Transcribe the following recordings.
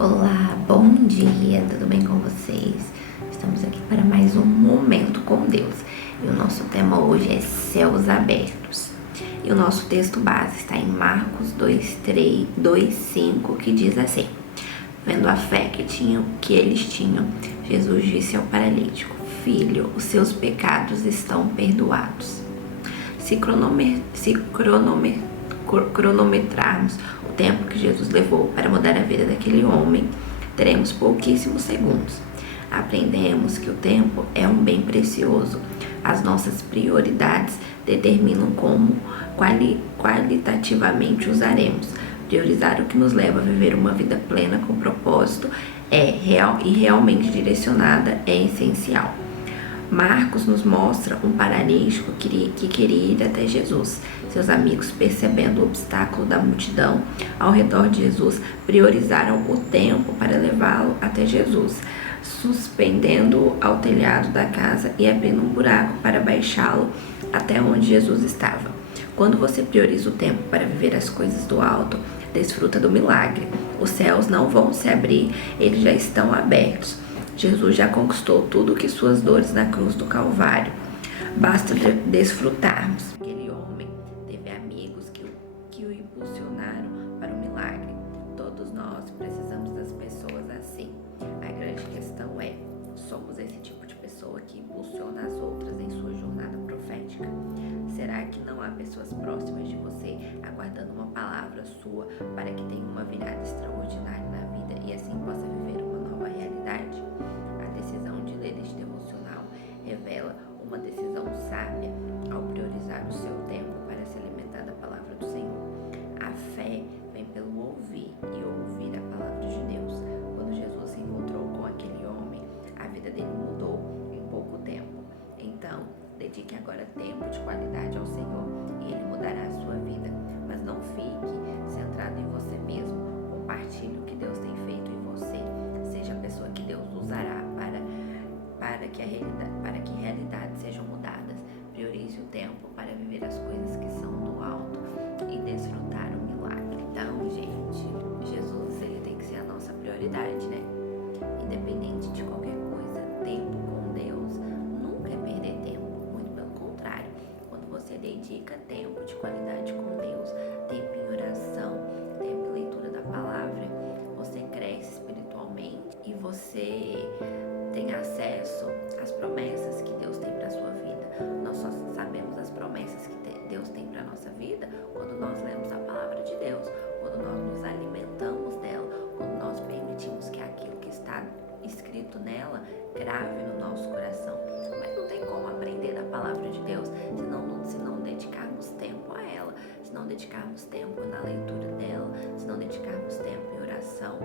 Olá, bom dia, tudo bem com vocês? Estamos aqui para mais um Momento com Deus e o nosso tema hoje é Céus Abertos. E o nosso texto base está em Marcos 2:5, que diz assim: Vendo a fé que eles tinham, Jesus disse ao paralítico: Filho, os seus pecados estão perdoados. Se cronometrarmos o tempo que Jesus levou para mudar a vida daquele homem, teremos pouquíssimos segundos. Aprendemos que o tempo é um bem precioso. As nossas prioridades determinam como qualitativamente usaremos. Priorizar o que nos leva a viver uma vida plena com propósito e realmente direcionada é essencial. Marcos nos mostra um paralítico que queria ir até Jesus. Seus amigos, percebendo o obstáculo da multidão ao redor de Jesus, priorizaram o tempo para levá-lo até Jesus, suspendendo-o ao telhado da casa e abrindo um buraco para baixá-lo até onde Jesus estava. Quando você prioriza o tempo para viver as coisas do alto, desfruta do milagre. Os céus não vão se abrir, eles já estão abertos. Jesus já conquistou tudo que suas dores na cruz do Calvário. Basta desfrutarmos. Aquele homem teve amigos que o impulsionaram para o milagre. Todos nós precisamos das pessoas assim. A grande questão é, somos esse tipo de pessoa que impulsiona as outras em sua jornada profética? Será que não há pessoas próximas de você aguardando uma palavra sua para que tenha uma virada extraordinária na vida e assim possa viver uma nova realidade? A decisão de ler este devocional revela uma decisão sábia ao priorizar o seu tempo para se alimentar da palavra do Senhor. A fé vem pelo ouvir e ouvir a palavra de Deus. Quando Jesus se encontrou com aquele homem, a vida dele mudou em pouco tempo. Então, dedique agora tempo de qualidade ao Senhor e Ele mudará a sua vida. Mas não fique centrado em você mesmo. Compartilhe o que Deus tem feito em você. Seja a pessoa que Deus usará para que realidades sejam mudadas. Priorize o tempo para viver as coisas que são do alto e desfrutar o milagre. Então, gente, Jesus, ele tem que ser a nossa prioridade, né? Independente de qualquer coisa, tempo com Deus nunca é perder tempo. Muito pelo contrário, quando você dedica tempo de qualidade com Deus, tempo em oração, tempo em leitura da palavra, você cresce espiritualmente e você tem acesso às promessas que Deus tem para a sua vida. Nós só sabemos as promessas que Deus tem para a nossa vida quando nós lemos a palavra de Deus, quando nós nos alimentamos dela, quando nós permitimos que aquilo que está escrito nela grave no nosso coração. Mas não tem como aprender da palavra de Deus se não dedicarmos tempo a ela, se não dedicarmos tempo na leitura dela, se não dedicarmos tempo em oração.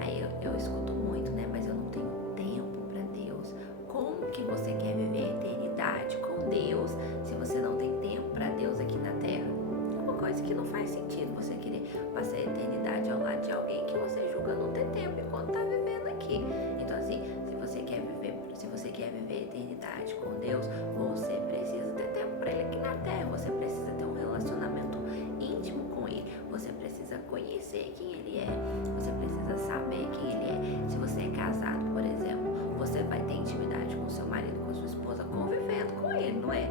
Aí eu escuto muito, né? Mas eu não tenho tempo para Deus. Como que você quer viver a eternidade com Deus se você não tem tempo para Deus aqui na Terra? É uma coisa que não faz sentido você querer passar a eternidade ao lado de alguém que você julga não ter tempo enquanto está vivendo aqui. Então assim, se você quer viver a eternidade com Deus, você precisa ter tempo para Ele aqui na Terra. Você precisa ter um relacionamento íntimo com Ele. Você precisa conhecer quem Ele é. Você precisa saber quem Ele é. Se você é casado, por exemplo, você vai ter intimidade com seu marido, com sua esposa, convivendo com ele, não é?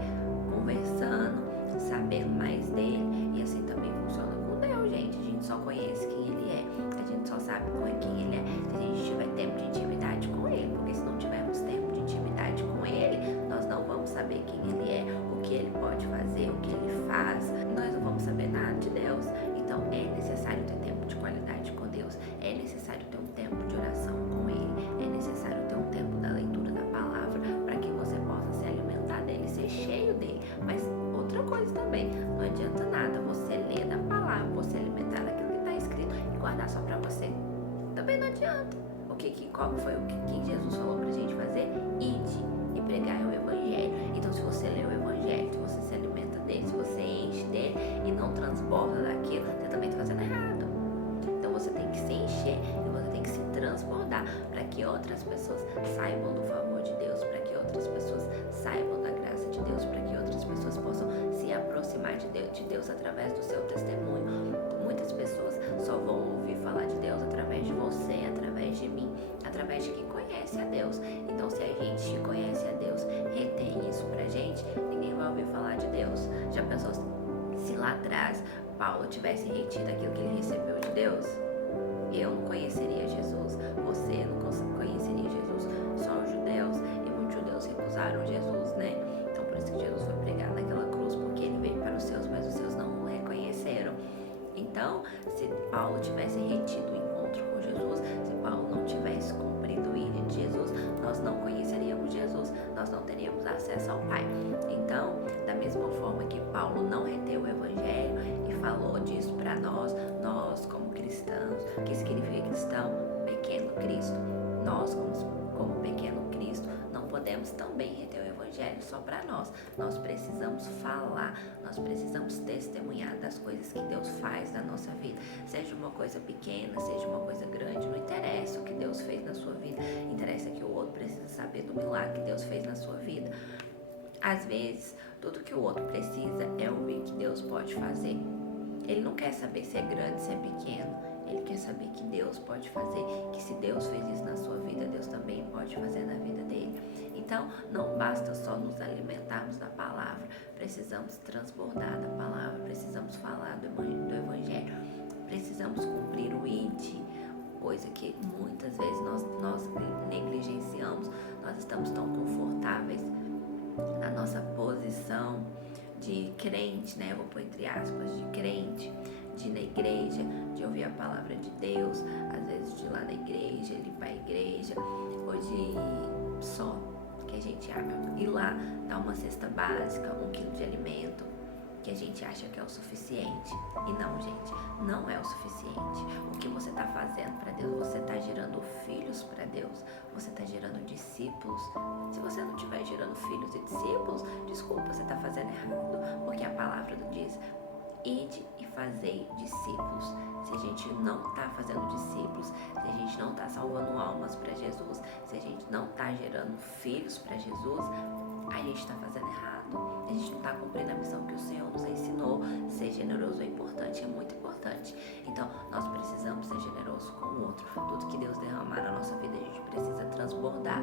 Conversando, sabendo mais dele. E assim também funciona com Deus, gente. A gente só conhece quem Ele é. A gente só sabe quem Ele é se a gente tiver tempo de intimidade com Ele. Porque se não tivermos tempo de intimidade com Ele, nós não vamos saber quem Ele é, o que Ele pode fazer, o que Ele faz. Nós não vamos saber nada de Deus. Então é necessário ter tempo de qualidade com Deus. É necessário ter um tempo de oração com Ele. É necessário ter um tempo da leitura da palavra para que você possa se alimentar dele, ser cheio dele. Mas outra coisa também, não adianta nada você ler da palavra, você alimentar daquilo que está escrito e guardar só para você. Também não adianta. Qual foi o que Jesus falou pra gente fazer? Ide e pregar o Evangelho. Então se você lê o Evangelho, se você se alimenta dele, se você enche dele e não transborda daquilo, você também está fazendo errado. Então você tem que se encher e você tem que se transbordar para que outras pessoas saibam do favor de Deus, para que outras pessoas saibam da graça de Deus, para que outras pessoas possam se aproximar de Deus através do seu testemunho. Muitas pessoas só vão ouvir falar de Deus através de você, através Paulo tivesse retido aquilo que ele recebeu de Deus, eu não conheceria Jesus, você não conheceria Jesus, só os judeus, e muitos judeus recusaram Jesus, né? Então por isso que Jesus foi pregado naquela cruz, porque ele veio para os seus, mas os seus não o reconheceram. Então, se Paulo tivesse retido o encontro com Jesus, se Paulo não tivesse cumprido o ídolo de Jesus, nós não conheceríamos Jesus, nós não teríamos acesso ao Pai. Então, da mesma forma que Paulo não reteu o Evangelho e falou disso para nós como cristãos, o que significa cristão? Pequeno Cristo. Nós, como pequeno Cristo, não podemos também reter o Evangelho só para nós. Nós precisamos falar, nós precisamos testemunhar das coisas que Deus faz na nossa vida. Seja uma coisa pequena, seja uma coisa grande, não interessa o que Deus fez na sua vida. Interessa que o outro precisa saber do milagre que Deus fez na sua vida. Às vezes, tudo que o outro precisa é ouvir que Deus pode fazer. Ele não quer saber se é grande, se é pequeno. Ele quer saber que Deus pode fazer, que se Deus fez isso na sua vida, Deus também pode fazer na vida dele. Então, não basta só nos alimentarmos da palavra, precisamos transbordar da palavra, precisamos falar do Evangelho, precisamos cumprir o ID, coisa que muitas vezes nós negligenciamos. Nós estamos tão confortáveis na nossa posição de crente, né? Eu vou pôr entre aspas, de crente, de ir na igreja, de ouvir a palavra de Deus, às vezes de ir lá na igreja, limpar a igreja, ou de só que a gente ir lá, dar uma cesta básica, 1 quilo de alimento, que a gente acha que é o suficiente. E não, gente, não é o suficiente. O que você está fazendo para Deus? Você está gerando filhos para Deus, você está gerando discípulos. Se você não estiver gerando filhos e discípulos, desculpa, você está fazendo errado, porque a palavra diz: ide e fazei discípulos. Se a gente não está fazendo discípulos, se a gente não está salvando almas para Jesus, se a gente não está gerando filhos para Jesus, a gente está fazendo errado. A gente não está cumprindo a missão que o Senhor nos ensinou. Ser generoso é importante, é muito importante. Então, nós precisamos ser generosos com o outro. Tudo que Deus derramar na nossa vida, a gente precisa transbordar.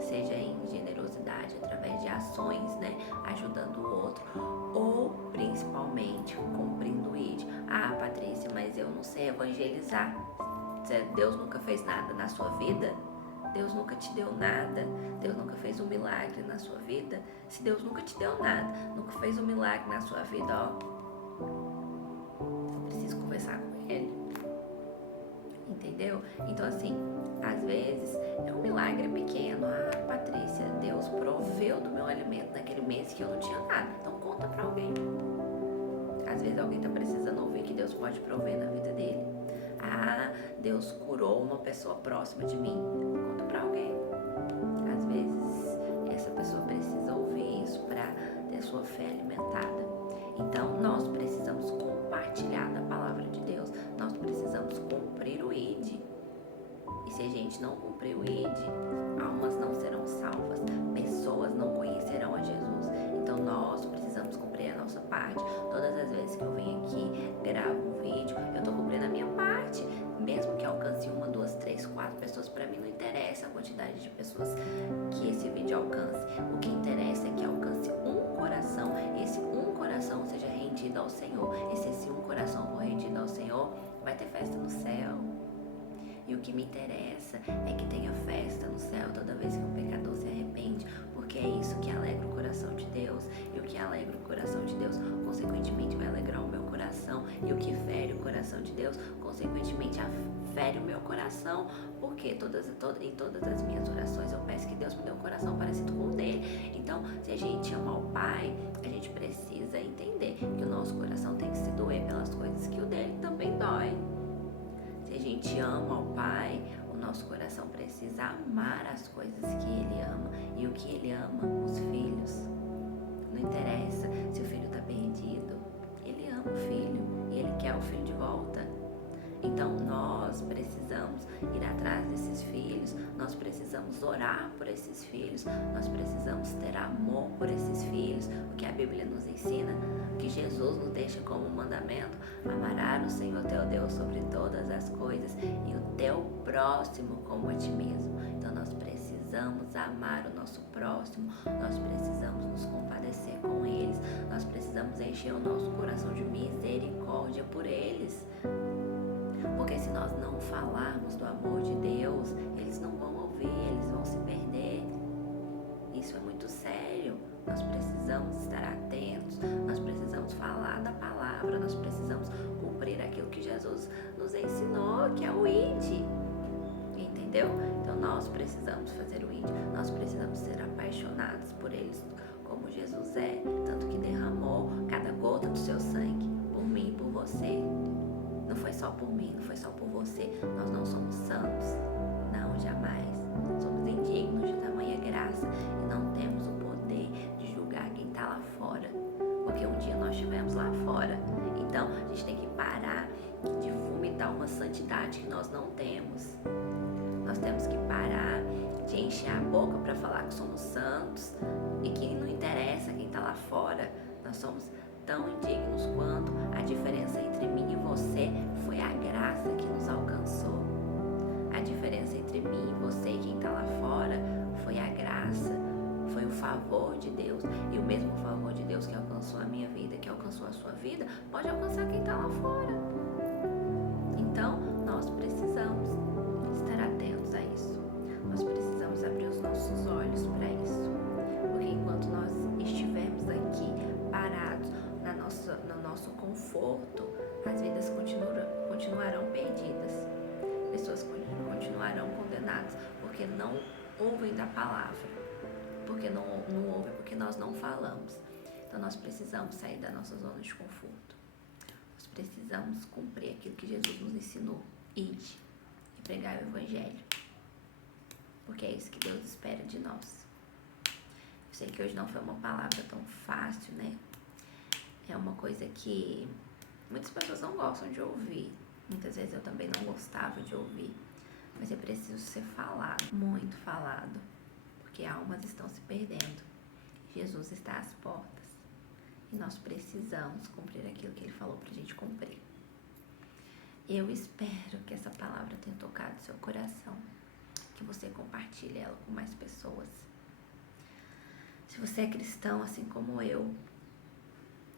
Seja em generosidade, através de ações, né? Ajudando o outro. Ou, principalmente, cumprindo o ID. Ah, Patrícia, mas eu não sei evangelizar. Deus nunca fez nada na sua vida? Deus nunca te deu nada, Deus nunca fez um milagre na sua vida. Se Deus nunca te deu nada, nunca fez um milagre na sua vida, eu preciso conversar com Ele. Entendeu? Então assim, às vezes é um milagre pequeno. Ah, Patrícia, Deus proveu do meu alimento naquele mês que eu não tinha nada. Então conta pra alguém. Às vezes alguém tá precisando ouvir que Deus pode prover na vida dele. Ah, Deus curou uma pessoa próxima de mim. Conta pra alguém. Às vezes essa pessoa precisa ouvir isso para ter sua fé alimentada. Então nós precisamos compartilhar da palavra de Deus. Nós precisamos cumprir o ID. E se a gente não cumprir o ID, almas não serão salvas, pessoas não conhecerão a Jesus. Então nós precisamos cumprir a nossa parte. Todas as vezes que eu venho aqui, gravo um vídeo, eu tô cumprindo a minha parte. Mesmo que alcance 1, 2, 3, 4 pessoas, para mim não interessa a quantidade de pessoas que esse vídeo alcance. O que interessa é que alcance um coração, esse um coração seja rendido ao Senhor. E se esse um coração for rendido ao Senhor, vai ter festa no céu. E o que me interessa é que tenha festa no céu toda vez que um pecador se arrepende, porque é isso que alegra o coração de Deus. E o que alegra o coração de Deus, consequentemente, vai alegrar o meu coração. E o que fere o coração de Deus, consequentemente, fere o meu coração. Porque em todas as minhas orações eu peço que Deus me dê um coração parecido com o dele. Então, se a gente ama o Pai, a gente precisa entender que o nosso coração tem que se doer pelas coisas que o dele também dói. Se a gente ama o Pai, o nosso coração precisa amar as coisas que Ele ama. E o que Ele ama? Os filhos. Não interessa se o filho está perdido. Ele ama o filho e Ele quer o filho de volta. Então nós precisamos ir atrás desses filhos, nós precisamos orar por esses filhos, nós precisamos ter amor por esses filhos, o que a Bíblia nos ensina, que Jesus nos deixa como mandamento: amarás o Senhor teu Deus sobre todas as coisas e o teu próximo como a ti mesmo. Então nós precisamos precisamos amar o nosso próximo, nós precisamos nos compadecer com eles, nós precisamos encher o nosso coração de misericórdia por eles. Porque se nós não falarmos do amor de Deus, eles não vão ouvir, eles vão se perder. Isso é muito sério. Nós precisamos estar atentos, nós precisamos falar da palavra, nós precisamos cumprir aquilo que Jesus nos ensinou, que é o ID. Entendeu? Então nós precisamos fazer o ID, nós precisamos ser apaixonados por eles, como Jesus é, tanto que derramou cada gota do seu sangue, por mim e por você. Não foi só por mim, não foi só por você. Nós não somos santos, não, jamais. Somos indignos de tamanha graça e não temos o poder de julgar quem está lá fora, porque um dia nós estivemos lá fora. Então a gente tem que parar de vomitar uma santidade que nós não temos. Nós temos que parar de encher a boca para falar que somos santos e que não interessa quem está lá fora. Nós somos tão indignos quanto. A diferença entre mim e você foi a graça que nos alcançou. A diferença entre mim e você e quem está lá fora foi a graça, foi o favor de Deus. E o mesmo favor de Deus que alcançou a minha vida, que alcançou a sua vida, pode alcançar quem está lá fora. Então, nós precisamos estar atentos a isso. Nós precisamos abrir os nossos olhos para isso. Porque enquanto nós estivermos aqui parados no nosso conforto, as vidas continuarão perdidas. Pessoas continuarão condenadas porque não ouvem da palavra. Porque não ouvem, porque nós não falamos. Então nós precisamos sair da nossa zona de conforto. Nós precisamos cumprir aquilo que Jesus nos ensinou. Ide e pregar o evangelho. Porque é isso que Deus espera de nós. Eu sei que hoje não foi uma palavra tão fácil, né? É uma coisa que muitas pessoas não gostam de ouvir. Muitas vezes eu também não gostava de ouvir. Mas é preciso ser falado, muito falado. Porque almas estão se perdendo. Jesus está às portas. E nós precisamos cumprir aquilo que Ele falou pra gente cumprir. Eu espero que essa palavra tenha tocado seu coração. Que você compartilhe ela com mais pessoas. Se você é cristão, assim como eu,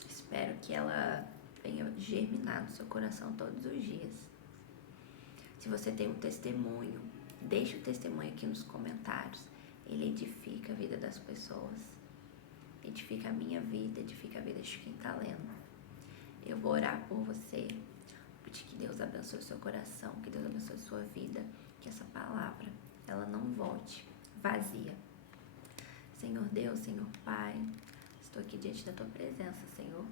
espero que ela venha germinar no seu coração todos os dias. Se você tem um testemunho, deixe o testemunho aqui nos comentários. Ele edifica a vida das pessoas. Edifica a minha vida, edifica a vida de quem está lendo. Eu vou orar por você. Pedir que Deus abençoe o seu coração, que Deus abençoe a sua vida. Que essa palavra, ela não volte vazia. Senhor Deus, Senhor Pai, estou aqui diante da Tua presença, Senhor.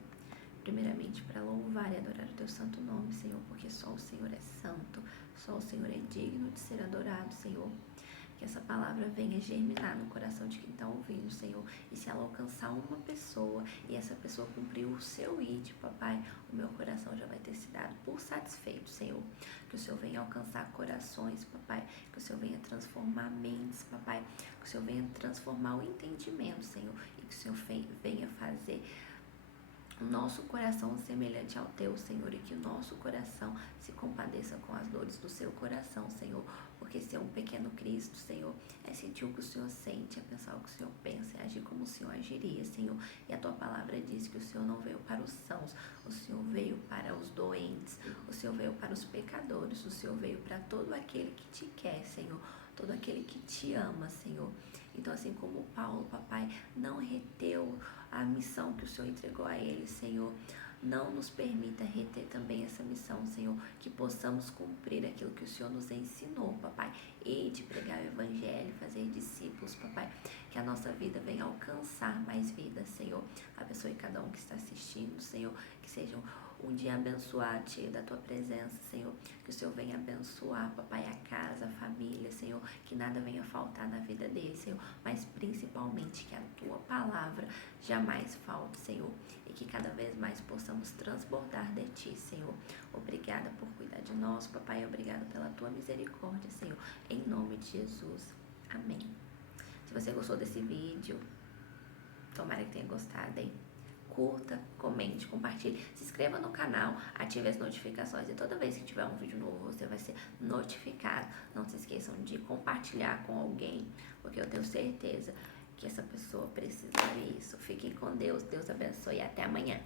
Primeiramente para louvar e adorar o Teu santo nome, Senhor, porque só o Senhor é santo, só o Senhor é digno de ser adorado, Senhor. Que essa palavra venha germinar no coração de quem está ouvindo, Senhor. E se ela alcançar uma pessoa e essa pessoa cumpriu o seu ID, Papai, o meu coração já vai ter se dado por satisfeito, Senhor. Que o Senhor venha alcançar corações, Papai. Que o Senhor venha transformar mentes, Papai. Que o Senhor venha transformar o entendimento, Senhor. E que o Senhor venha fazer o nosso coração semelhante ao Teu, Senhor, e que o nosso coração se compadeça com as dores do Seu coração, Senhor, porque ser um pequeno Cristo, Senhor, é sentir o que o Senhor sente, é pensar o que o Senhor pensa, é agir como o Senhor agiria, Senhor, e a Tua palavra diz que o Senhor não veio para os sãos, o Senhor veio para os doentes, o Senhor veio para os pecadores, o Senhor veio para todo aquele que Te quer, Senhor, todo aquele que Te ama, Senhor. Então, assim como Paulo, Papai, não reteu a missão que o Senhor entregou a ele, Senhor, não nos permita reter também essa missão, Senhor, que possamos cumprir aquilo que o Senhor nos ensinou, Papai, e de pregar o Evangelho, fazer discípulos, Papai, que a nossa vida venha alcançar mais vidas, Senhor. Abençoe cada um que está assistindo, Senhor, que seja um dia abençoado, cheio da Tua presença, Senhor, que o Senhor venha abençoar, Papai, a casa, a família, Senhor, que nada venha faltar na vida deles, Senhor, mas principalmente que a Tua palavra jamais falte, Senhor, e que cada vez mais possamos transbordar de Ti, Senhor. Obrigada por cuidar de nós, Papai, obrigada pela Tua misericórdia, Senhor, em nome de Jesus. Amém. Se você gostou desse vídeo, tomara que tenha gostado, hein? curta, comente, compartilhe, se inscreva no canal, ative as notificações e toda vez que tiver um vídeo novo você vai ser notificado. Não se esqueçam de compartilhar com alguém, porque eu tenho certeza que essa pessoa precisa ver isso. Fiquem com Deus, Deus abençoe e até amanhã.